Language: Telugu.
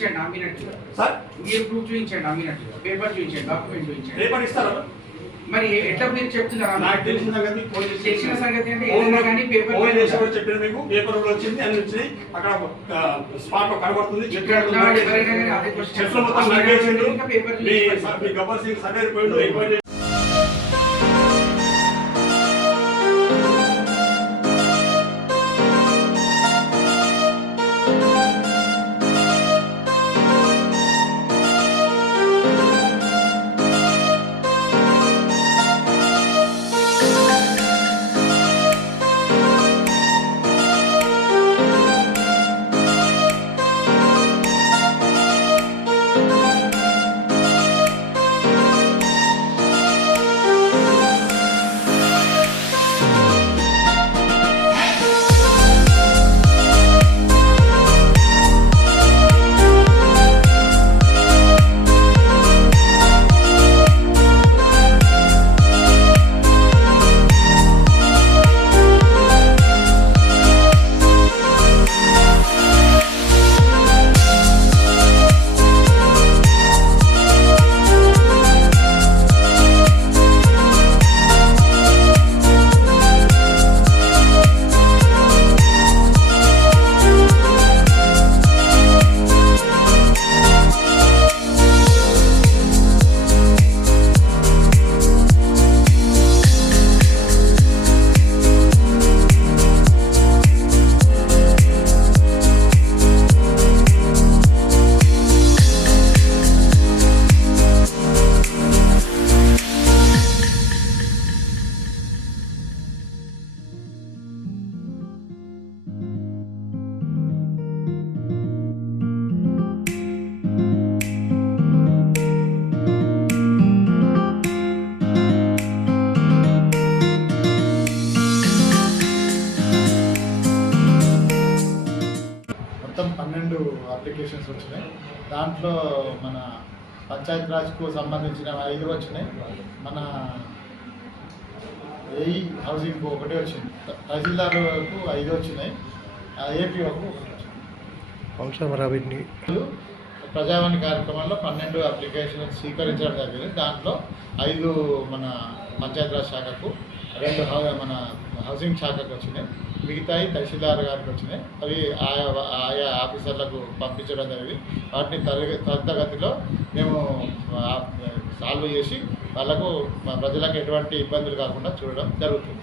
చూపించండి అమ్మినట్టుగా సార్, మీరు ప్రూఫ్ చూపించండి అమ్మినట్టుగా, పేపర్ చూపించండి, డాక్యుమెంట్ చూపించండి. పేపర్ ఇస్తారా? మరి ఎట్లా మీరు చెప్తున్నారా? నాకు తెలిసిన సంగతి, తెలిసిన సంగతి అంటే ఏదైనా కానీ పేపర్ చెప్పిన మీకు పేపర్ వచ్చింది అన్ని వచ్చినాయి, అక్కడ స్పాట్ లో కనబడుతుంది. గబ్బర్ సింగ్ సర్వే పోయిండు. మొత్తం 12 అప్లికేషన్స్ వచ్చినాయి. దాంట్లో మన పంచాయత్ రాజ్కు సంబంధించిన 5 వచ్చినాయి, మన ఏఈ హౌసింగ్కు 1 వచ్చింది, తహసీల్దార్కు 5 వచ్చినాయి, ఏపీఓకు 1 వచ్చింది. ప్రజావాణి కార్యక్రమంలో 12 అప్లికేషన్ స్వీకరించడం జరిగింది. దాంట్లో 5 మన పంచాయత్ రాజ్ శాఖకు, 2 మన హౌసింగ్ శాఖకు వచ్చినాయి, మిగతాయి తహసీల్దార్ గారికి వచ్చినాయి. అవి ఆయా ఆఫీసర్లకు పంపించడం జరిగింది. వాటిని త్వరితగతిలో మేము సాల్వ్ చేసి వాళ్ళకు ప్రజలకు ఎటువంటి ఇబ్బందులు కాకుండా చూడడం జరుగుతుంది.